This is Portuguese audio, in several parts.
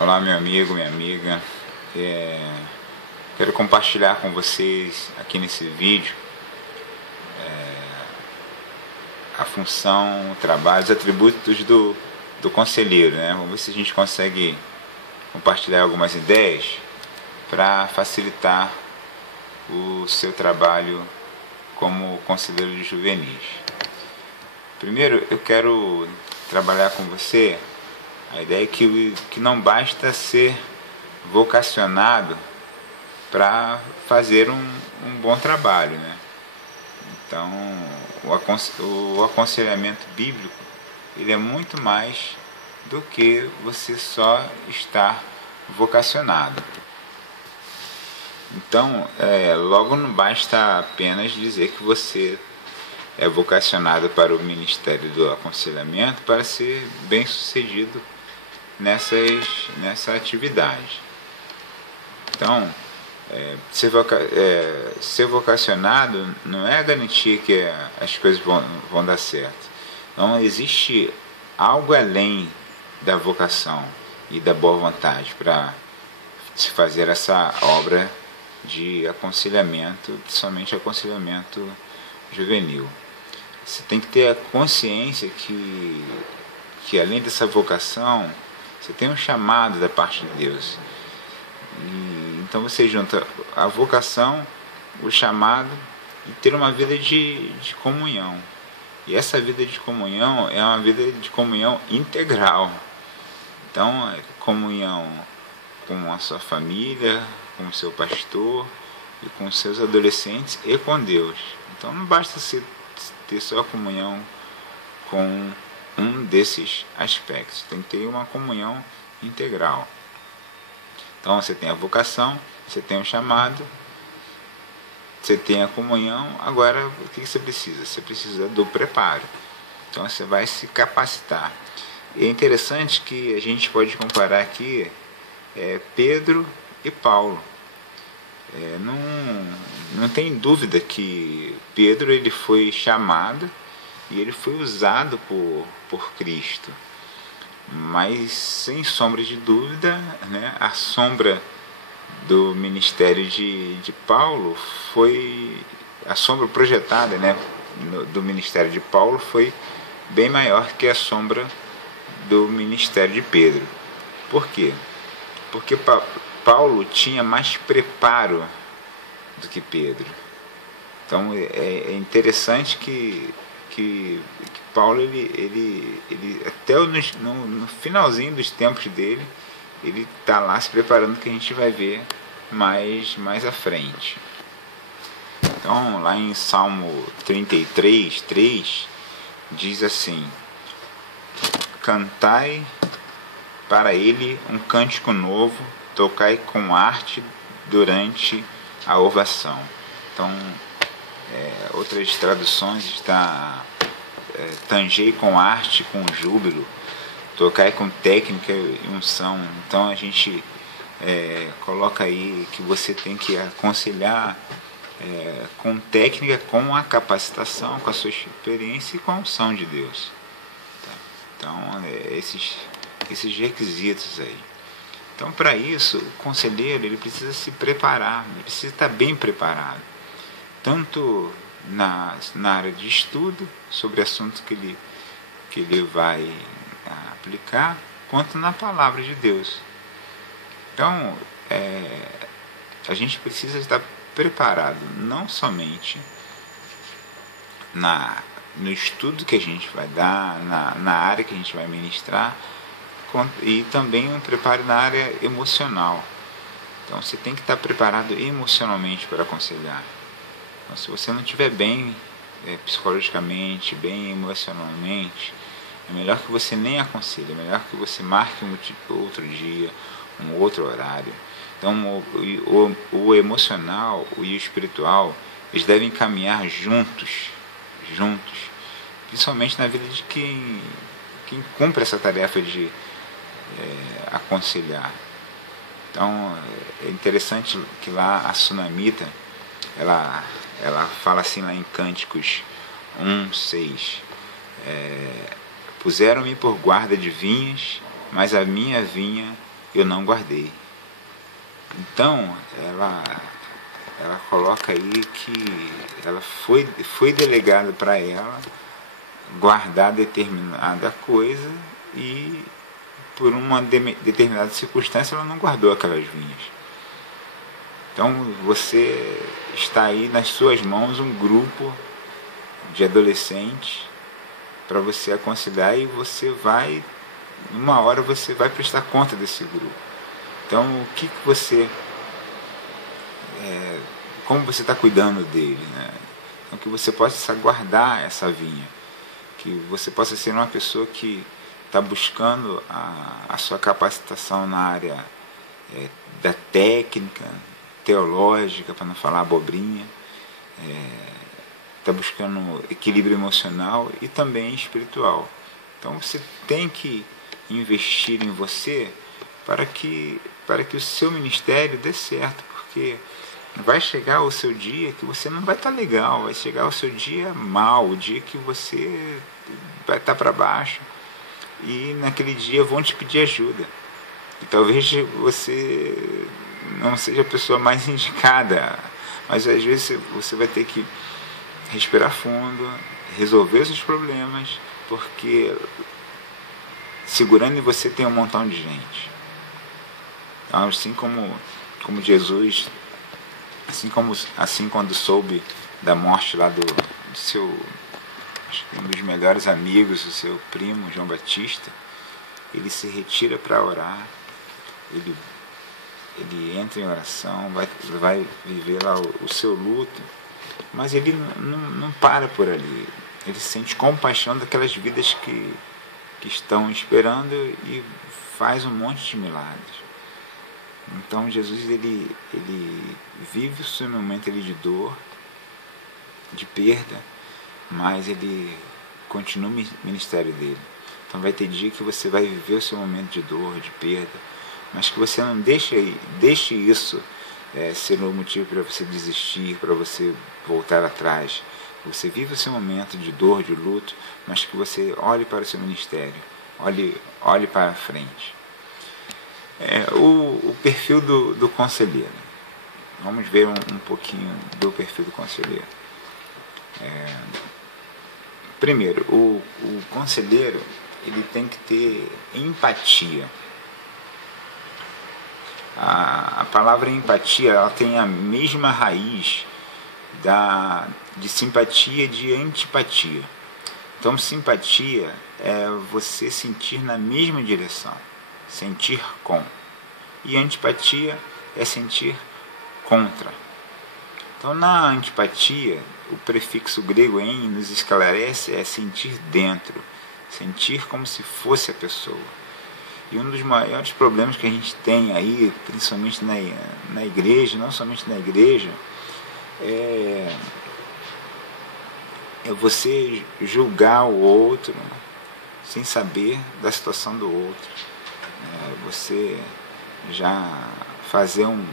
Olá, meu amigo, minha amiga. Quero compartilhar com vocês aqui nesse vídeo a função, o trabalho, os atributos do conselheiro, né? Vamos ver se a gente consegue compartilhar algumas ideias para facilitar o seu trabalho como conselheiro de juvenis. Primeiro, eu quero trabalhar com você a ideia que não basta ser vocacionado para fazer um bom trabalho, né? Então, o aconselhamento bíblico ele é muito mais do que você só estar vocacionado. Então, logo não basta apenas dizer que você é vocacionado para o ministério do aconselhamento para ser bem sucedido nessa atividade. Então, ser vocacionado não é a garantia que as coisas vão dar certo. Então, existe algo além da vocação e da boa vontade para se fazer essa obra de aconselhamento, somente aconselhamento juvenil. Você tem que ter a consciência que além dessa vocação, você tem um chamado da parte de Deus. Então você junta a vocação, o chamado e ter uma vida de comunhão. E essa vida de comunhão é uma vida de comunhão integral. Então, comunhão com a sua família, com o seu pastor e com os seus adolescentes e com Deus. Então não basta ter só comunhão com um desses aspectos. Tem que ter uma comunhão integral. Então você tem a vocação, você tem o chamado, você tem a comunhão. Agora o que você precisa? Você precisa do preparo. Então você vai se capacitar. E é interessante que a gente pode comparar aqui Pedro e Paulo. Não tem dúvida que Pedro ele foi chamado e ele foi usado por Cristo, mas sem sombra de dúvida, né, a sombra do ministério de Paulo foi a sombra projetada, né, do ministério de Paulo foi bem maior que a sombra do ministério de Pedro. Por quê? Porque Paulo tinha mais preparo do que Pedro. Então é interessante que Paulo ele até no finalzinho dos tempos dele, ele está lá se preparando, que a gente vai ver mais à frente. Então lá em Salmo 33:3 diz assim: cantai para ele um cântico novo, tocai com arte durante a ovação. Então, outras traduções está tangei com arte, com júbilo, tocai com técnica e unção. Então a gente coloca aí que você tem que aconselhar com técnica, com a capacitação, com a sua experiência e com a unção de Deus. Tá? Então, esses requisitos aí. Então, para isso, o conselheiro ele precisa se preparar, ele precisa estar bem preparado, tanto na área de estudo, sobre assuntos que ele vai aplicar, quanto na palavra de Deus. Então, a gente precisa estar preparado, não somente no estudo que a gente vai dar, na área que a gente vai ministrar, e também um preparo na área emocional. Então você tem que estar preparado emocionalmente para aconselhar. Então, se você não estiver bem psicologicamente, bem emocionalmente, é melhor que você nem aconselhe, é melhor que você marque outro dia, um outro horário. Então o emocional e o espiritual, eles devem caminhar juntos, principalmente na vida de quem cumpre essa tarefa de aconselhar. Então é interessante que lá a Sunamita ela fala assim lá em Cânticos 1:6, puseram-me por guarda de vinhas, mas a minha vinha eu não guardei. Então, ela coloca aí que ela foi delegado para ela guardar determinada coisa e por uma determinada circunstância ela não guardou aquelas vinhas. Então você está aí nas suas mãos um grupo de adolescentes para você aconselhar e você vai, uma hora você vai prestar conta desse grupo. Então o que você, como você está cuidando dele, né? Então que você possa guardar essa vinha, que você possa ser uma pessoa que está buscando a sua capacitação na área da técnica, teológica, para não falar abobrinha, está buscando equilíbrio emocional e também espiritual. Então você tem que investir em você para que o seu ministério dê certo, porque vai chegar o seu dia que você não vai estar legal, vai chegar o seu dia mal, o dia que você vai estar para baixo, e naquele dia vão te pedir ajuda. E talvez você não seja a pessoa mais indicada, mas às vezes você vai ter que respirar fundo, resolver os seus problemas, porque segurando em você tem um montão de gente. Então, assim como Jesus, assim quando soube da morte lá do seu, acho que um dos melhores amigos, o seu primo João Batista, ele se retira para orar, ele entra em oração, vai viver lá o seu luto, mas ele não para por ali. Ele sente compaixão daquelas vidas que estão esperando e faz um monte de milagres. Então Jesus ele vive o seu momento ali de dor, de perda, mas ele continua o ministério dele. Então vai ter dia que você vai viver o seu momento de dor, de perda, mas que você não deixe isso ser um motivo para você desistir, para você voltar atrás. Você vive o seu momento de dor, de luto, mas que você olhe para o seu ministério, olhe para a frente. O perfil do conselheiro. Vamos ver um pouquinho do perfil do conselheiro. Primeiro, o conselheiro ele tem que ter empatia. A palavra empatia ela tem a mesma raiz de simpatia e de antipatia. Então, simpatia é você sentir na mesma direção, sentir com. E antipatia é sentir contra. Então, na antipatia, o prefixo grego em nos esclarece é sentir dentro, sentir como se fosse a pessoa. E um dos maiores problemas que a gente tem aí, principalmente na igreja, não somente na igreja, é você julgar o outro sem saber da situação do outro. Você já fazer um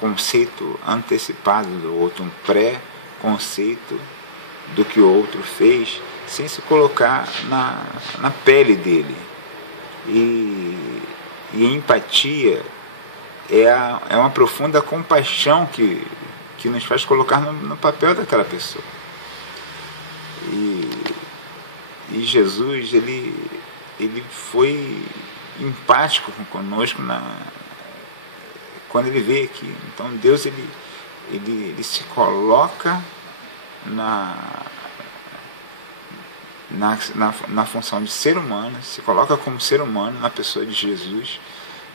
conceito antecipado do outro, um pré-conceito do que o outro fez, sem se colocar na pele dele. E empatia é uma profunda compaixão que nos faz colocar no papel daquela pessoa. E Jesus ele foi empático conosco quando ele veio aqui. Então Deus ele se coloca na função de ser humano, se coloca como ser humano na pessoa de Jesus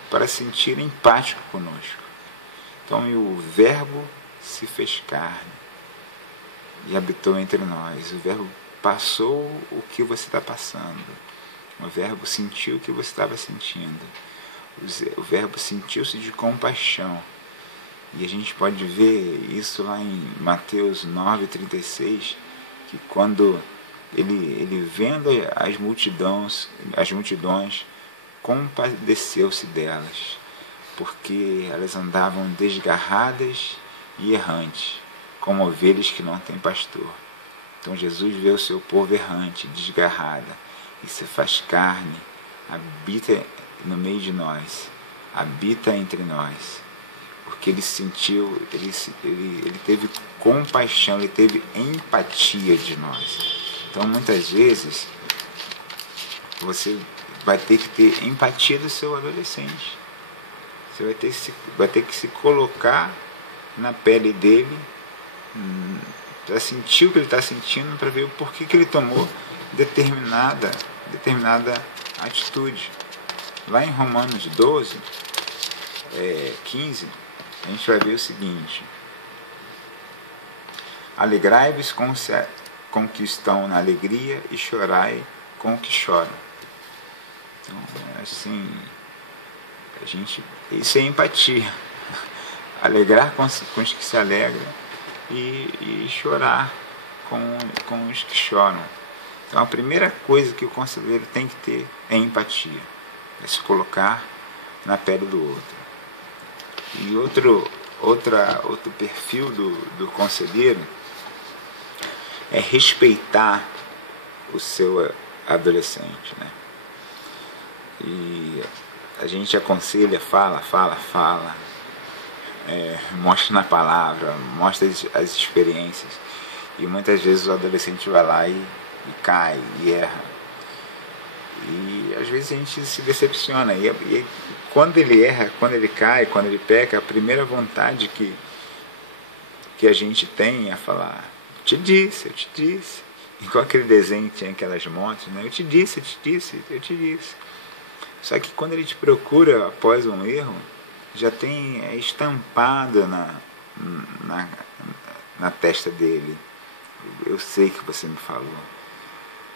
para sentir empático conosco. Então, e o Verbo se fez carne e habitou entre nós. O Verbo passou o que você está passando. O Verbo sentiu o que você estava sentindo. O Verbo sentiu-se de compaixão. E a gente pode ver isso lá em Mateus 9,36, que quando ele vendo as multidões, compadeceu-se delas, porque elas andavam desgarradas e errantes, como ovelhas que não têm pastor. Então Jesus vê o seu povo errante, desgarrada, e se faz carne, habita no meio de nós, habita entre nós, porque ele sentiu, ele teve compaixão, ele teve empatia de nós. Então muitas vezes você vai ter que ter empatia do seu adolescente. Você vai ter que se colocar na pele dele, para sentir o que ele está sentindo, para ver o porquê que ele tomou determinada atitude. Lá em Romanos 12, 15, a gente vai ver o seguinte: alegrai-vos com que estão na alegria e chorai com o que choram. Então, assim, isso é empatia. Alegrar com os que se alegram e chorar com os que choram. Então a primeira coisa que o conselheiro tem que ter é empatia, é se colocar na pele do outro. E outro perfil do conselheiro é respeitar o seu adolescente, né? E a gente aconselha, fala, mostra na palavra, mostra as experiências, e muitas vezes o adolescente vai lá e cai, e erra, e às vezes a gente se decepciona, e quando ele erra, quando ele cai, quando ele peca, a primeira vontade que a gente tem é falar: eu te disse, igual aquele desenho que tinha aquelas motos, né? Eu te disse. Só que quando ele te procura após um erro, já tem estampado na testa dele: eu sei que você me falou.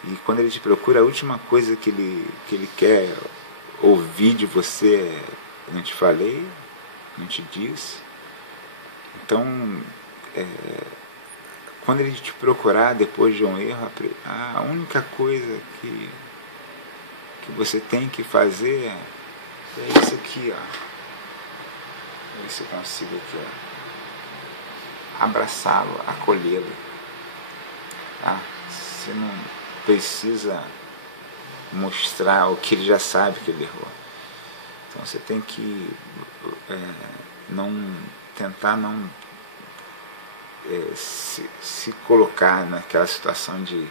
E quando ele te procura, a última coisa que ele quer ouvir de você é: não te falei, não te disse. Então, quando ele te procurar depois de um erro, a única coisa que você tem que fazer é isso aqui, ó. Ver se eu consigo aqui, ó. Abraçá-lo, acolhê-lo, tá? Você não precisa mostrar o que ele já sabe que ele errou. Então você tem que tentar não se colocar naquela situação de: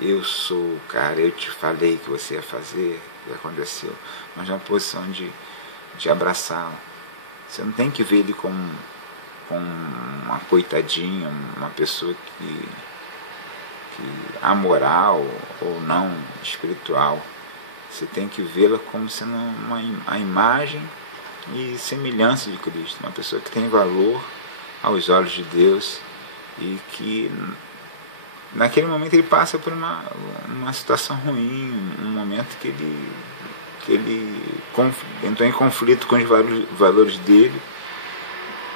eu sou, cara, eu te falei que você ia fazer, e aconteceu. Mas na posição de abraçá-lo. Você não tem que ver ele como uma coitadinha, uma pessoa que amoral ou não espiritual. Você tem que vê-la como sendo a imagem e semelhança de Cristo, uma pessoa que tem valor aos olhos de Deus, e que naquele momento ele passa por uma situação ruim, um momento que ele entrou em conflito com os valores dele,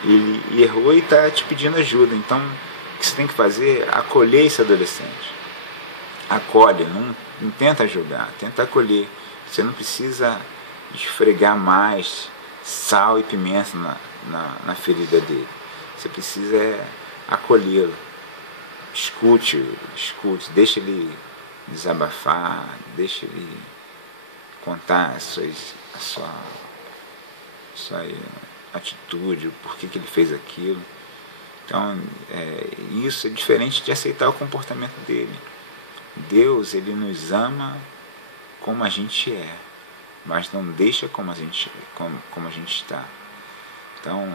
ele errou e está te pedindo ajuda. Então o que você tem que fazer é acolher esse adolescente. Acolhe, não tenta julgar, tenta acolher. Você não precisa esfregar mais sal e pimenta na ferida dele. Você precisa acolhê-lo. Escute, deixa ele desabafar, deixa ele contar a sua atitude, o porquê que ele fez aquilo. Então, isso é diferente de aceitar o comportamento dele. Deus, ele nos ama como a gente é, mas não deixa como a gente está. Então,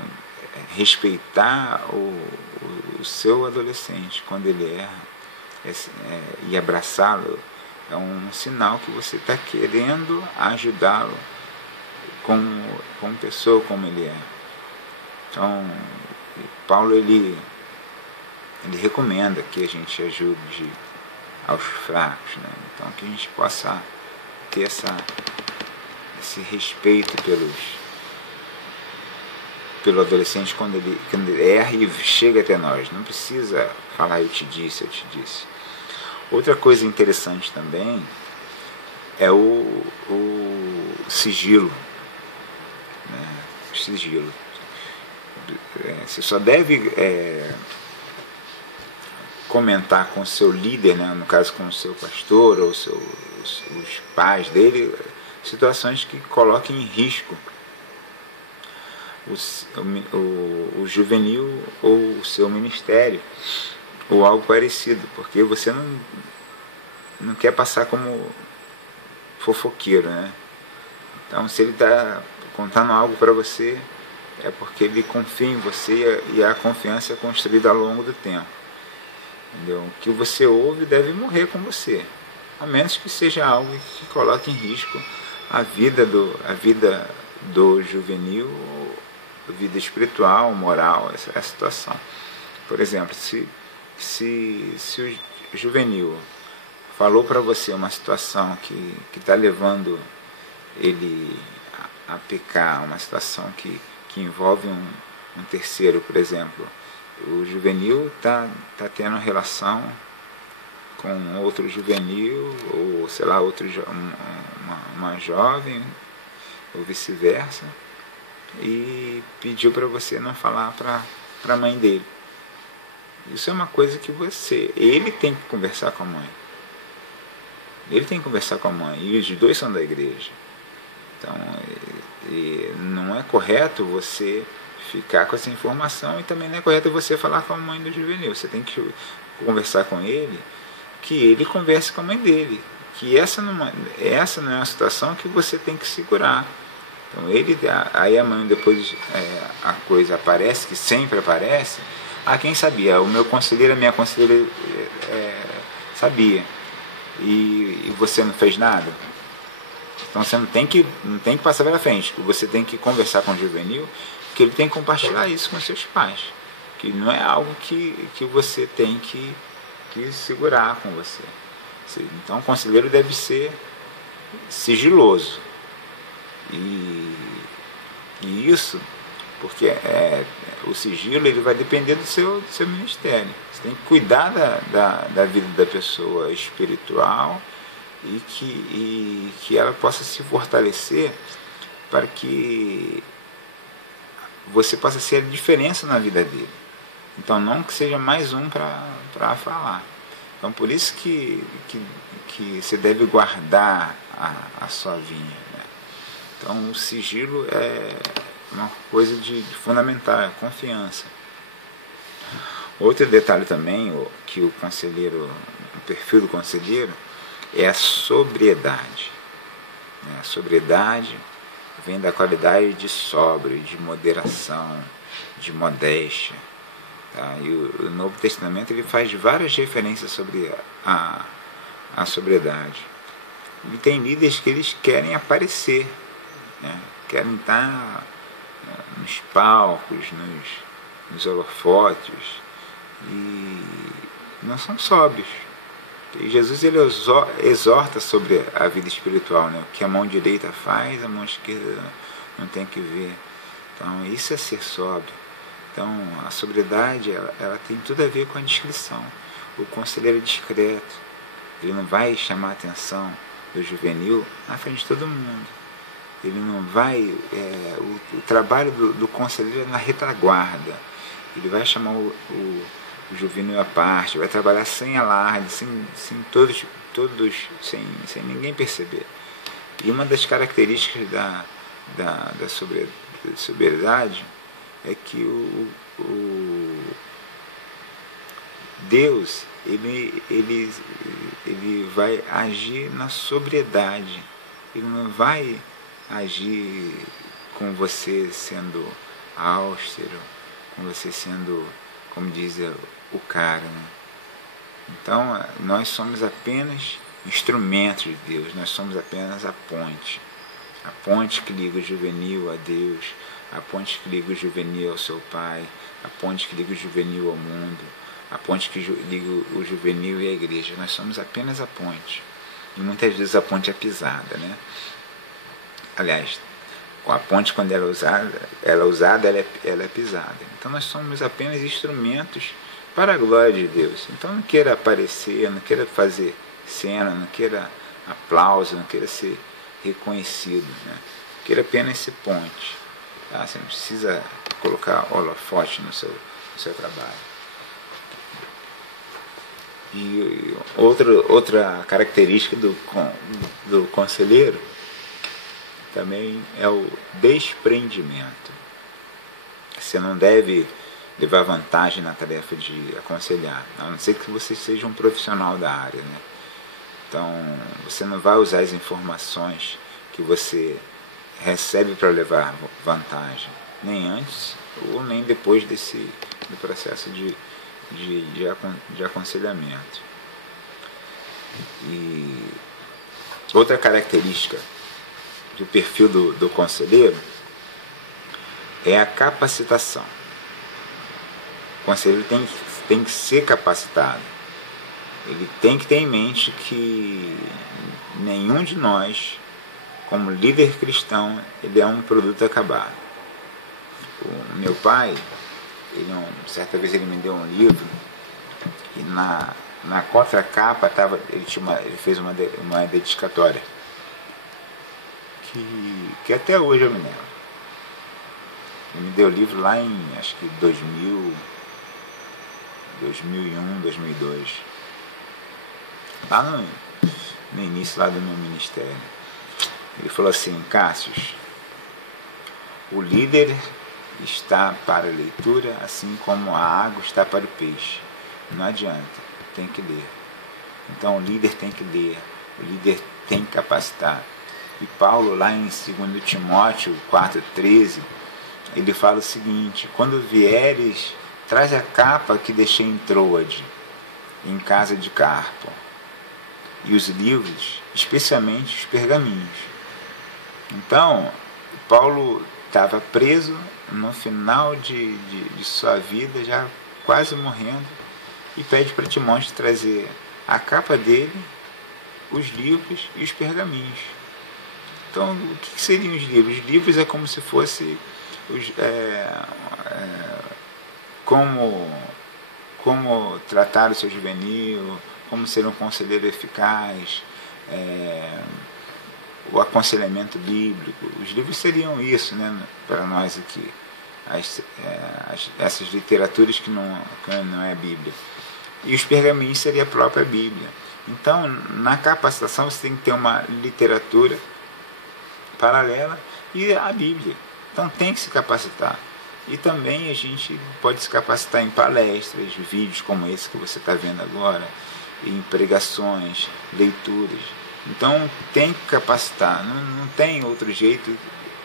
respeitar o seu adolescente quando ele erra, e abraçá-lo, é um sinal que você está querendo ajudá-lo como pessoa, como ele é. Então, Paulo ele recomenda que a gente ajude aos fracos, né? Então, que a gente possa ter esse respeito pelo adolescente quando ele erra e chega até nós. Não precisa falar: eu te disse. Outra coisa interessante também é o sigilo, né? O sigilo. Você só deve comentar com o seu líder, né? No caso com o seu pastor ou os pais dele, situações que coloquem em risco o juvenil ou o seu ministério, ou algo parecido, porque você não quer passar como fofoqueiro, né? Então, se ele está contando algo para você, é porque ele confia em você e a confiança é construída ao longo do tempo. Entendeu? O que você ouve deve morrer com você, a menos que seja algo que coloque em risco a vida do juvenil, a vida espiritual, moral, essa situação. Por exemplo, se o juvenil falou para você uma situação que está levando ele a pecar, uma situação que envolve um terceiro, por exemplo, o juvenil está tendo relação com outro juvenil, ou sei lá, uma jovem, ou vice-versa, e pediu para você não falar para a mãe dele. Isso é uma coisa que ele tem que conversar com a mãe. Ele tem que conversar com a mãe, e os dois são da igreja. Então, não é correto você ficar com essa informação, e também não é correto você falar com a mãe do juvenil. Você tem que conversar com ele, que ele converse com a mãe dele, que essa não é uma situação que você tem que segurar. Então aí a mãe, depois a coisa aparece, que sempre aparece. Quem sabia? O meu conselheiro, a minha conselheira sabia, e você não fez nada. Então você não tem que passar pela frente. Você tem que conversar com o juvenil, que ele tem que compartilhar isso com seus pais, que não é algo que você tem que segurar com você. Então o conselheiro deve ser sigiloso, e isso porque o sigilo ele vai depender do seu ministério. Você tem que cuidar da vida da pessoa espiritual, e que ela possa se fortalecer para que você possa ser a diferença na vida dele. Então não que seja mais um para falar. Então por isso que você deve guardar a sua vinha, né? Então o sigilo é uma coisa de fundamental, é confiança. Outro detalhe também, que o perfil do conselheiro, é a sobriedade. A sobriedade vem da qualidade de sóbrio, de moderação, de modéstia. Tá? E o Novo Testamento ele faz várias referências sobre a sobriedade. E tem líderes que eles querem aparecer, né? Querem estar nos palcos, nos holofotes, e não são sóbrios. E Jesus ele exorta sobre a vida espiritual, né? O que a mão direita faz, a mão esquerda não tem que ver. Então isso é ser sóbrio. Então a sobriedade ela tem tudo a ver com a discrição. O conselheiro é discreto, ele não vai chamar a atenção do juvenil na frente de todo mundo. Ele não vai... o trabalho do conselheiro é na retaguarda. Ele vai chamar o juvenil à parte, vai trabalhar sem alarde, sem ninguém perceber. E uma das características da sobriedade é que Deus ele vai agir na sobriedade. Ele não vai agir com você sendo austero, com você sendo, como diz o cara, né? Então nós somos apenas instrumentos de Deus, nós somos apenas a ponte que liga o juvenil a Deus, a ponte que liga o juvenil ao seu pai, a ponte que liga o juvenil ao mundo, a ponte que liga o juvenil e a igreja. Nós somos apenas a ponte, e muitas vezes a ponte é pisada, né? Aliás, a ponte, quando ela é usada, ela é pisada. Então nós somos apenas instrumentos para a glória de Deus. Então não queira aparecer, não queira fazer cena, não queira aplauso, não queira ser reconhecido, né? Queira apenas ser ponte. Tá? Você não precisa colocar holofote no seu trabalho. E outra característica do conselheiro também é o desprendimento. você não deve levar vantagem na tarefa de aconselhar, a não ser que você seja um profissional da área, né? Então, você não vai usar as informações que você recebe para levar vantagem, nem antes ou nem depois do processo de aconselhamento. E outra característica do perfil do conselheiro é a capacitação. O conselheiro tem que ser capacitado. Ele tem que ter em mente que nenhum de nós, como líder cristão, ele é um produto acabado. O meu pai, certa vez ele me deu um livro e na contracapa ele fez uma dedicatória que até hoje eu me lembro. Ele me deu o livro lá em, acho que 2000, 2001, 2002. Lá no início lá do meu ministério. Ele falou assim: Cássius, o líder está para a leitura assim como a água está para o peixe. Não adianta, tem que ler. Então o líder tem que ler, o líder tem que capacitar. E Paulo, lá em 2 Timóteo 4,13, ele fala o seguinte: quando vieres, traz a capa que deixei em Troade, em casa de Carpo, e os livros, especialmente os pergaminhos. Então, Paulo estava preso no final de sua vida, já quase morrendo, e pede para Timóteo trazer a capa dele, os livros e os pergaminhos. Então, o que seriam os livros? Os livros é como se fosse como tratar o seu juvenil, como ser um conselheiro eficaz, o aconselhamento bíblico. Os livros seriam isso, né, para nós aqui, essas literaturas que não é a Bíblia. E os pergaminhos seria a própria Bíblia. Então, na capacitação você tem que ter uma literatura paralela e a Bíblia. Então tem que se capacitar. E também a gente pode se capacitar em palestras, vídeos como esse que você está vendo agora, em pregações, leituras. Então tem que capacitar, não tem outro jeito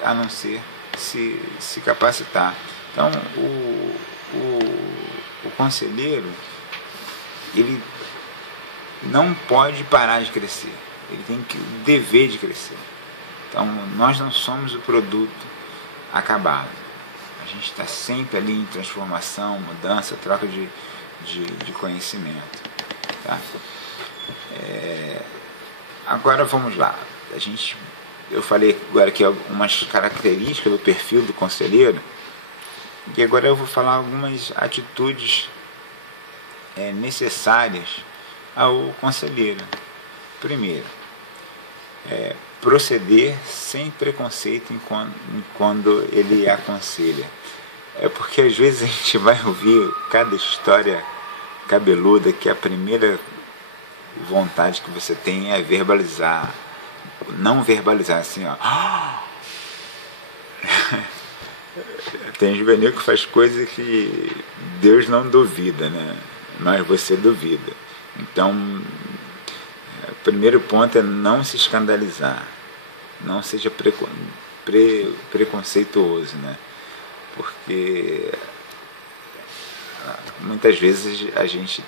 a não ser se capacitar. Então o conselheiro, ele não pode parar de crescer, ele tem o dever de crescer. Então nós não somos o produto acabado, a gente está sempre ali em transformação, mudança, troca de conhecimento, tá? Agora vamos lá, eu falei agora aqui algumas características do perfil do conselheiro, e agora eu vou falar algumas atitudes necessárias ao conselheiro. Primeiro, proceder sem preconceito quando ele aconselha. Porque às vezes a gente vai ouvir cada história cabeluda que a primeira vontade que você tem é verbalizar, não verbalizar assim, ó. Tem juvenil que faz coisas que Deus não duvida, né? Mas você duvida. Então, o primeiro ponto é não se escandalizar, não seja preconceituoso, né? Porque muitas vezes a gente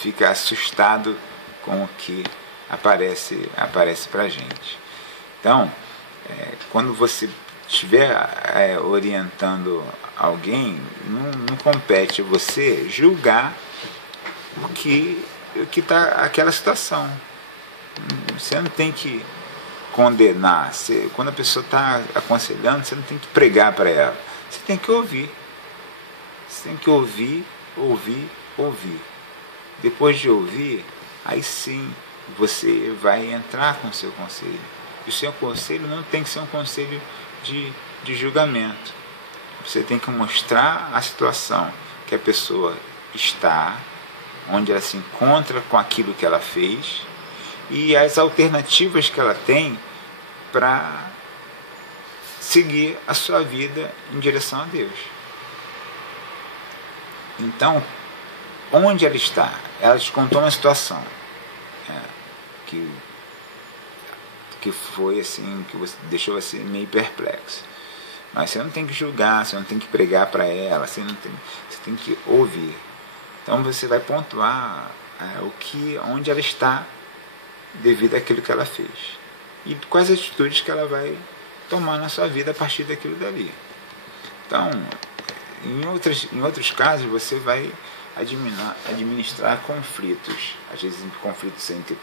fica assustado com o que aparece para a gente. Então, quando você estiver orientando alguém, não compete você julgar o que está aquela situação. Você não tem que condenar. Quando a pessoa está aconselhando, você não tem que pregar para ela. Você tem que ouvir. Você tem que ouvir. Depois de ouvir, aí sim você vai entrar com o seu conselho. E o seu conselho não tem que ser um conselho de julgamento. Você tem que mostrar a situação que a pessoa está, onde ela se encontra com aquilo que ela fez e as alternativas que ela tem para seguir a sua vida em direção a Deus. Então, onde ela está? Ela te contou uma situação que foi assim, que você deixou você meio perplexo. Mas você não tem que julgar, você não tem que pregar para ela, você tem que ouvir. Então você vai pontuar onde ela está devido àquilo que ela fez. E quais atitudes que ela vai tomar na sua vida a partir daquilo dali. Então, em outros casos, você vai administrar conflitos. Às vezes conflitos entre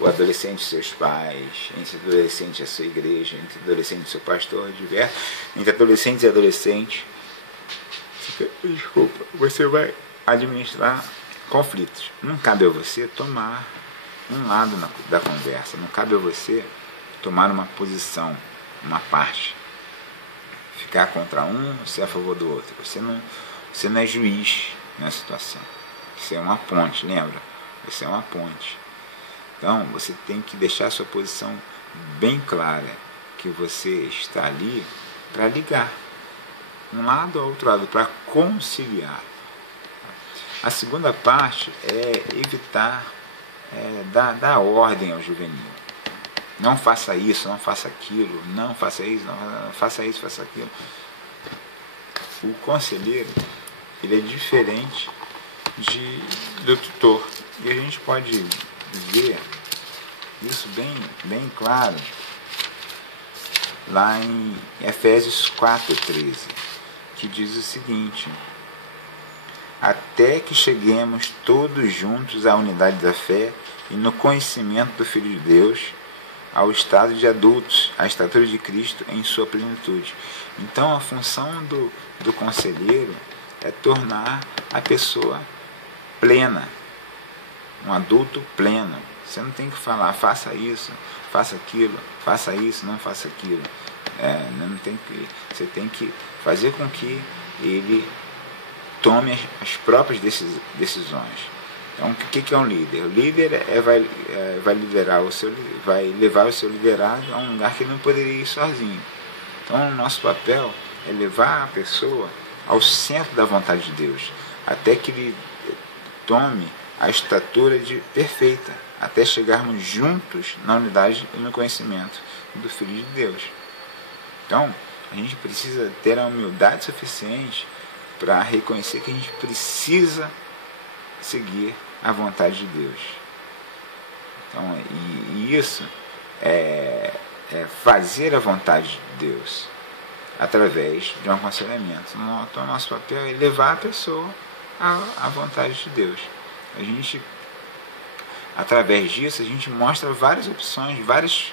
o adolescente e seus pais, entre o adolescente e a sua igreja, entre o adolescente e seu pastor, entre adolescentes e adolescentes. Desculpa, você vai administrar conflitos. Não cabe a você tomar um lado da conversa, não cabe a você tomar uma posição, uma parte, ficar contra um, ser a favor do outro. Você não é juiz nessa situação. Você é uma ponte, lembra? Você é uma ponte. Então, você tem que deixar a sua posição bem clara, que você está ali para ligar um lado ao outro lado, para conciliar. A segunda parte é evitar dar ordem ao juvenil. Não faça isso, não faça aquilo, não faça isso, não faça isso, faça aquilo. O conselheiro, ele é diferente do tutor. E a gente pode ver isso bem claro lá em Efésios 4:13, que diz o seguinte: até que cheguemos todos juntos à unidade da fé e no conhecimento do Filho de Deus, ao estado de adultos, à estatura de Cristo em sua plenitude. Então a função do conselheiro é tornar a pessoa plena, um adulto pleno. Você não tem que falar, faça isso, faça aquilo, faça isso, não faça aquilo. Você tem que fazer com que ele tome as próprias decisões. Então, o que é um líder? O líder vai levar o seu liderado a um lugar que ele não poderia ir sozinho. Então, o nosso papel é levar a pessoa ao centro da vontade de Deus, até que ele tome a estatura perfeita, até chegarmos juntos na unidade e no conhecimento do Filho de Deus. Então, a gente precisa ter a humildade suficiente para reconhecer que a gente precisa seguir a vontade de Deus. Então, e isso é fazer a vontade de Deus através de um aconselhamento. Então, nosso papel é levar a pessoa à vontade de Deus. Através disso, a gente mostra várias opções, várias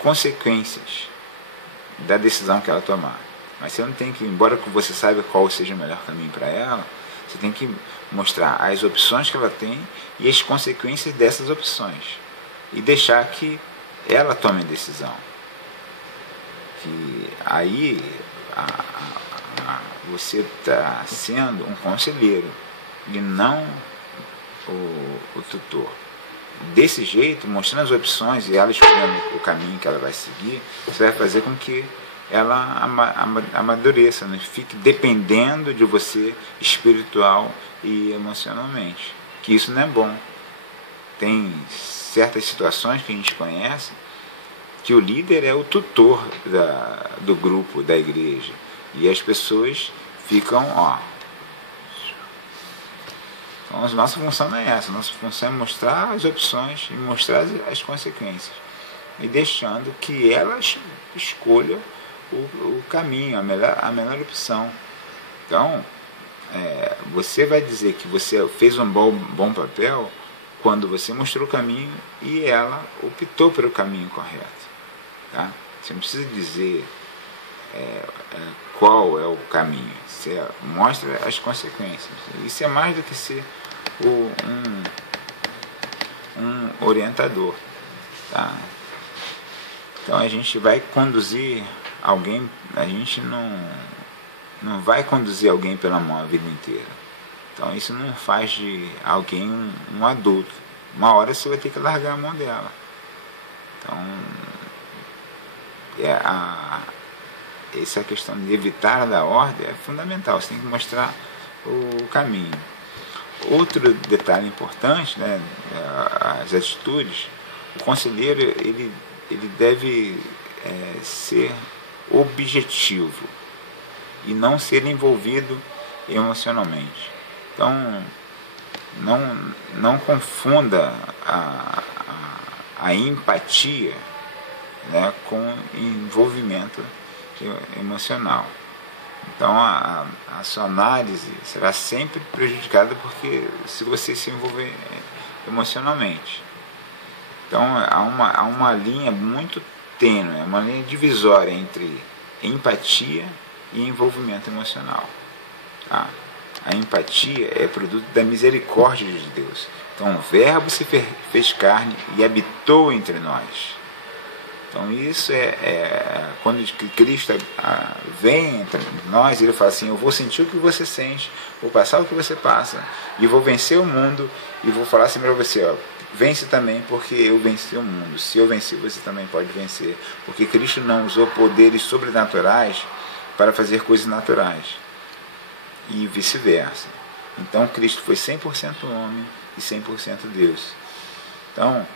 consequências da decisão que ela tomar. Mas você não tem que, embora você saiba qual seja o melhor caminho para ela, você tem que mostrar as opções que ela tem e as consequências dessas opções. E deixar que ela tome a decisão. Que aí você está sendo um conselheiro e não o tutor. Desse jeito, mostrando as opções e ela escolhendo o caminho que ela vai seguir, você vai fazer com que ela amadureça, não fique dependendo de você espiritual e emocionalmente, que isso não é bom. Tem certas situações que a gente conhece que o líder é o tutor do grupo, da igreja, e as pessoas ficam Então a nossa função não é essa, a nossa função é mostrar as opções e mostrar as consequências, e deixando que elas escolham o caminho, a melhor opção. Então, você vai dizer que você fez um bom papel quando você mostrou o caminho e ela optou pelo caminho correto. Tá? Você não precisa dizer qual é o caminho, você mostra as consequências. Isso é mais do que ser um orientador. Tá? Então a gente vai conduzir alguém, a gente não vai conduzir alguém pela mão a vida inteira. Então isso não faz de alguém um adulto. Uma hora você vai ter que largar a mão dela. Então essa questão de evitar da ordem é fundamental. Você tem que mostrar o caminho. Outro detalhe importante, né, as atitudes, o conselheiro ele deve ser objetivo e não ser envolvido emocionalmente. Então, não confunda a empatia, né, com envolvimento emocional. Então a sua análise será sempre prejudicada porque se você se envolver emocionalmente. Então há uma linha muito tênue, uma linha divisória entre empatia e envolvimento emocional. Tá? A empatia é produto da misericórdia de Deus. Então o Verbo se fez carne e habitou entre nós. Então isso quando Cristo vem entre nós, ele fala assim: eu vou sentir o que você sente, vou passar o que você passa, e vou vencer o mundo, e vou falar assim para você, ó, vence também, porque eu venci o mundo. Se eu venci, você também pode vencer, porque Cristo não usou poderes sobrenaturais para fazer coisas naturais, e vice-versa. Então Cristo foi 100% homem e 100% Deus. Então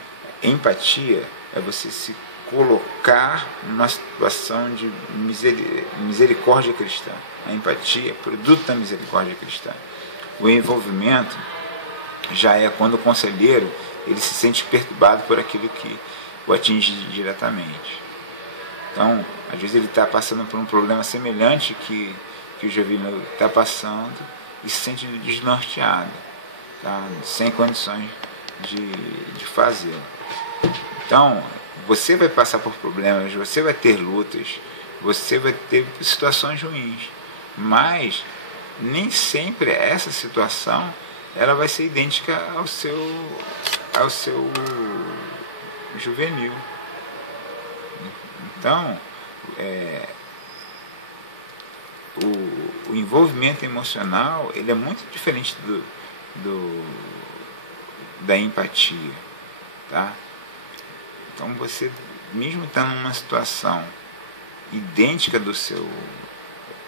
empatia é você se colocar numa situação de misericórdia cristã. A empatia é produto da misericórdia cristã. O envolvimento já é quando o conselheiro ele se sente perturbado por aquilo que o atinge diretamente. Então, às vezes ele está passando por um problema semelhante que o Jovinho está passando e se sente desnorteado, tá? Sem condições de fazer. Então, você vai passar por problemas, você vai ter lutas, você vai ter situações ruins, mas nem sempre essa situação ela vai ser idêntica ao seu juvenil. Então, o envolvimento emocional ele é muito diferente da empatia, tá? Então você, mesmo estando numa situação idêntica do seu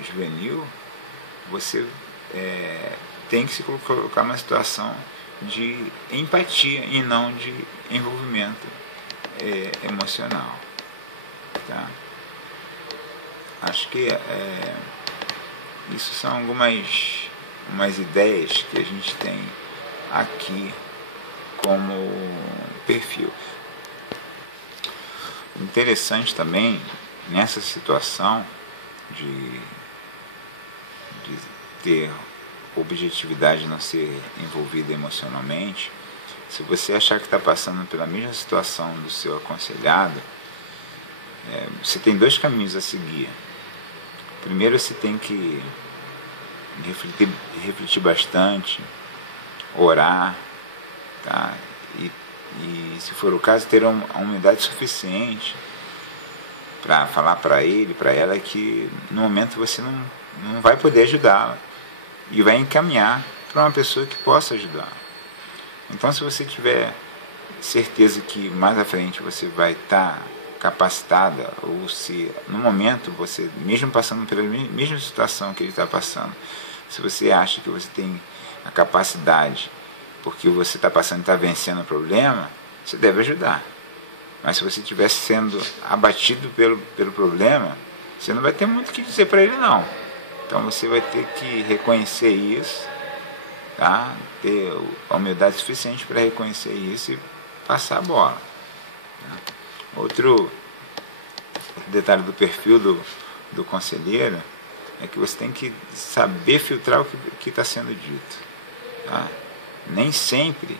juvenil, você tem que se colocar numa situação de empatia e não de envolvimento emocional, tá? Acho que isso são umas ideias que a gente tem aqui como perfil. Interessante também nessa situação de ter objetividade e não ser envolvido emocionalmente, se você achar que está passando pela mesma situação do seu aconselhado, você tem dois caminhos a seguir. Primeiro, você tem que refletir bastante, orar, tá? E se for o caso, ter uma humildade suficiente para falar para ele, para ela, que no momento você não vai poder ajudá-la e vai encaminhar para uma pessoa que possa ajudar. Então, se você tiver certeza que mais à frente você vai estar capacitada, ou se no momento você, mesmo passando pela mesma situação que ele está passando, se você acha que você tem a capacidade, porque você está passando e está vencendo o problema, você deve ajudar. Mas se você estiver sendo abatido pelo problema, você não vai ter muito o que dizer para ele, não. Então você vai ter que reconhecer isso, tá? Ter a humildade suficiente para reconhecer isso e passar a bola, tá? Outro detalhe do perfil do conselheiro é que você tem que saber filtrar o que está sendo dito, tá? Nem sempre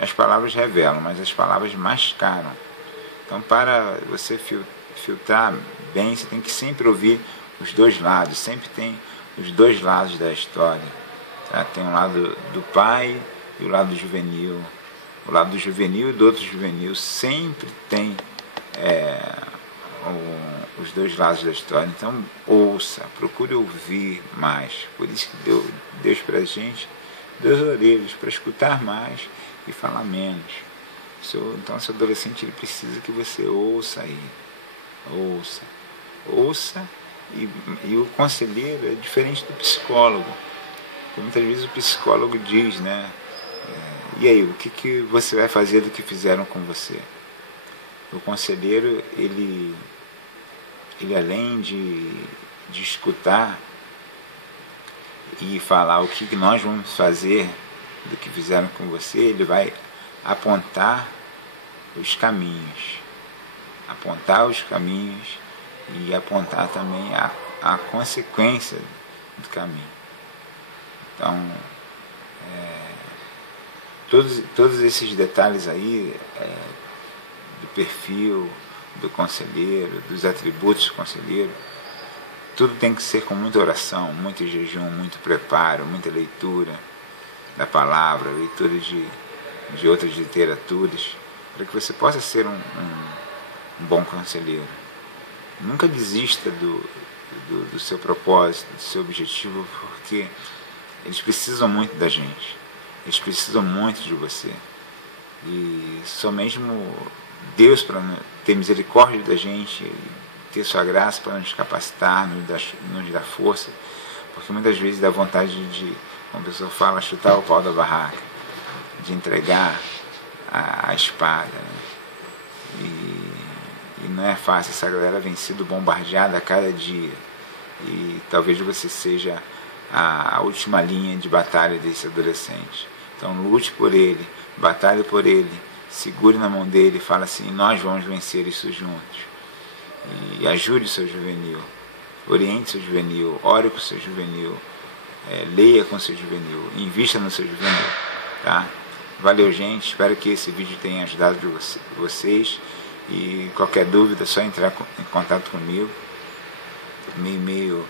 as palavras revelam, mas as palavras mascaram. Então, para você filtrar bem, você tem que sempre ouvir os dois lados. Sempre tem os dois lados da história, tá? Tem um lado do pai e o lado do juvenil. O lado do juvenil e do outro juvenil sempre tem os dois lados da história. Então, ouça, procure ouvir mais. Por isso que Deus para a gente duas orelhas, para escutar mais e falar menos. Então, seu adolescente ele precisa que você ouça aí. Ouça. E o conselheiro é diferente do psicólogo. Porque muitas vezes o psicólogo diz, né? E aí, o que você vai fazer do que fizeram com você? O conselheiro, ele além de escutar e falar o que nós vamos fazer do que fizeram com você, ele vai apontar os caminhos. Apontar os caminhos e apontar também a consequência do caminho. Então, todos esses detalhes aí do perfil do conselheiro, dos atributos do conselheiro, tudo tem que ser com muita oração, muito jejum, muito preparo, muita leitura da palavra, leitura de outras literaturas, para que você possa ser um bom conselheiro. Nunca desista do seu propósito, do seu objetivo, porque eles precisam muito da gente, eles precisam muito de você. E só mesmo Deus, para ter misericórdia da gente, ter sua graça para nos capacitar, nos dar força, porque muitas vezes dá vontade de, como a pessoa fala, chutar o pau da barraca, de entregar a espada, né? E não é fácil. Essa galera vem sendo bombardeada a cada dia, e talvez você seja a última linha de batalha desse adolescente. Então lute por ele, batalhe por ele, segure na mão dele e fala assim: nós vamos vencer isso juntos. E ajude o seu juvenil, oriente o seu juvenil, ore com o seu juvenil, leia com o seu juvenil, invista no seu juvenil, tá? Valeu, gente, espero que esse vídeo tenha ajudado vocês, e qualquer dúvida é só entrar em contato comigo. Meu e-mail,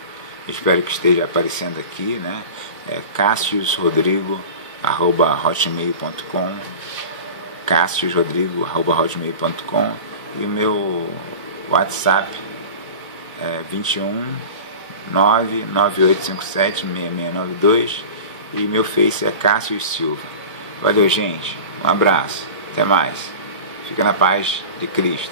espero que esteja aparecendo aqui, né? É cassiusrodrigo@hotmail.com, cassiusrodrigo@hotmail.com, e o meu WhatsApp é 21 99857 6692, e meu Face é Cassius Silva. Valeu, gente, um abraço, até mais, fica na paz de Cristo.